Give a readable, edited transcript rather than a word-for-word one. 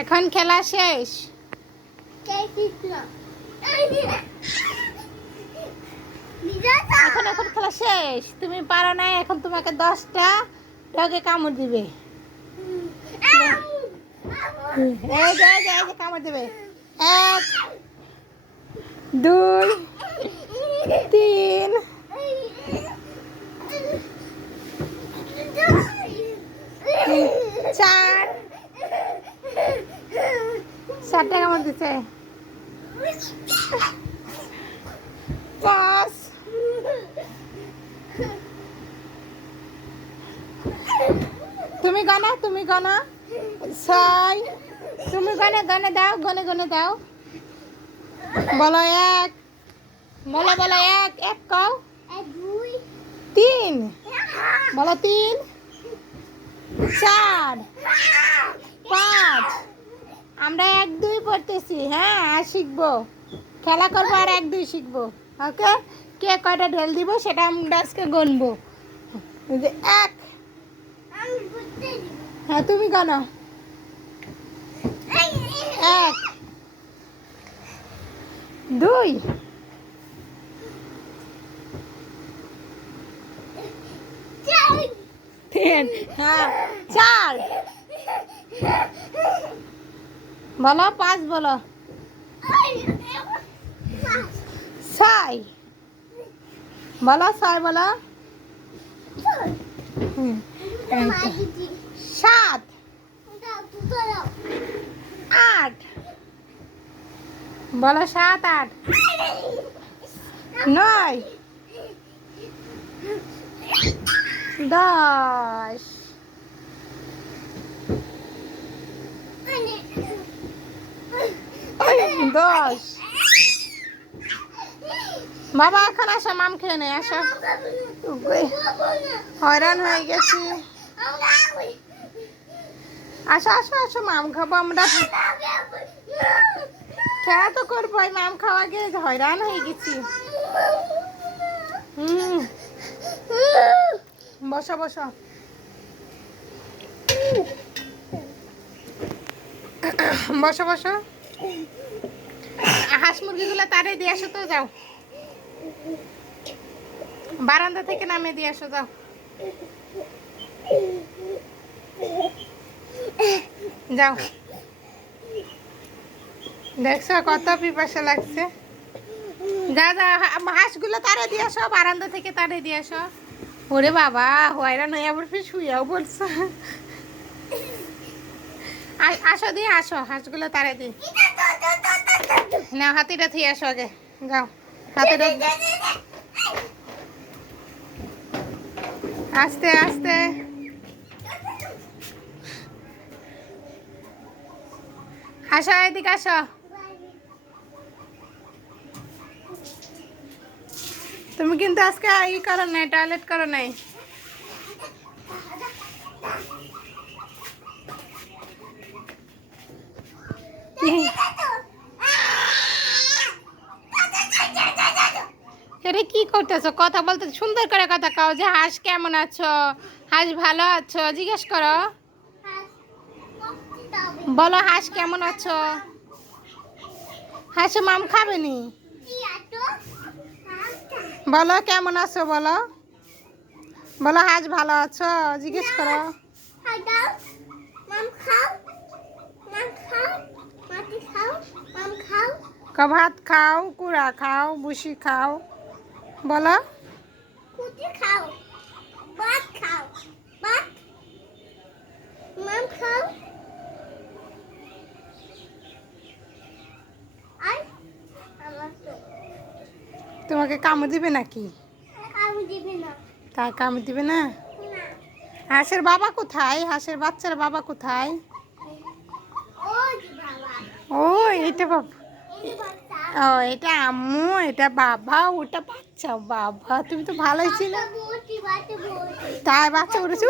এখন খেলা শেষ। এখন এখন খেলা শেষ, তুমি পারো না, এখন তোমাকে 10টা ডগে কামড় দিবে। এই যে কামড় দিবে। 1 2 3 4 4টা কামড় দিছে। 5 তুমি গানা 6 তুমি গনে দাও, গনে দাও। বলো 1, বলো 1 কও। 3 বলো 3 4 5। আমরা 1 2 পড়তেছি, হ্যাঁ, আর শিখবো, খেলা করবো আর 1 2 শিখবো। ওকে, কে কয়টা ঢেল দিব সেটা আমরা আজকে গণবো। 1, হ্যাঁ তুমি গানো। 1 2 3, হ্যাঁ 4 বলো, 5 বলো। 6 বলো, 6 বলো। 7 8 বলো, 7 8 9 10। বাবা এখন আসো, মাম খেয়ে নেই, আসো। হয়রান হয়ে গেছি। আসো আসো আসো, মাম খাবো আমরা। খেয়া তো করবো, মাম খাওয়া গিয়ে হয়রান হয়ে গেছি। বসো বসো। বসো বসো। হাঁস মুরগিগুলো তারে দিয়ে আসো তো, যাও বারান্দা থেকে নামে দিয়ে আসো, যাও। যাও, দেখছো কত পিপাসা লাগছে। যা যা, হাঁসগুলো তারে দিয়ে আসো, বারান্দা থেকে তারে দিয়ে আসো। ওরে বাবা, হয়রান হয়ে আবার ফির শুয়েও পড়ছে। আসো দিয়ে আসো, হাঁসগুলো তারে দি না, হাতিটা থিয়ে আসো আগে, যাও হাতিটা। আস্তে আস্তে, আসো এদিকে আসো। তুমি কিন্তু আজকে ই করো নাই, টয়লেট করো নাই। এটা কি করতেছো? কথা বলতে সুন্দর করে কথা কও, যে হাঁস কেমন আছো, হাঁস ভালো আছো জিজ্ঞেস করো। বলো হাঁস কেমন আছো। হাঁস মাম খাবে নি, বলো কেমন আছো, বলো বলো হাঁস ভালো আছো জিজ্ঞেস করো। ভাত খাও, কুড়া খাও, বুসি খাও, বলো। তোমাকে কামড় দিবে নাকি? তাই কামড় দিবে না? হাঁসের বাবা কোথায়? হাঁসের বাচ্চার বাবা কোথায়? ও এটা বাবা, ও এটা আম্মু, এটা বাবা, ওটা বাচ্চা। বাবা তুমি তো ভালোই ছিল। তাই বাচ্চা উঠেছে।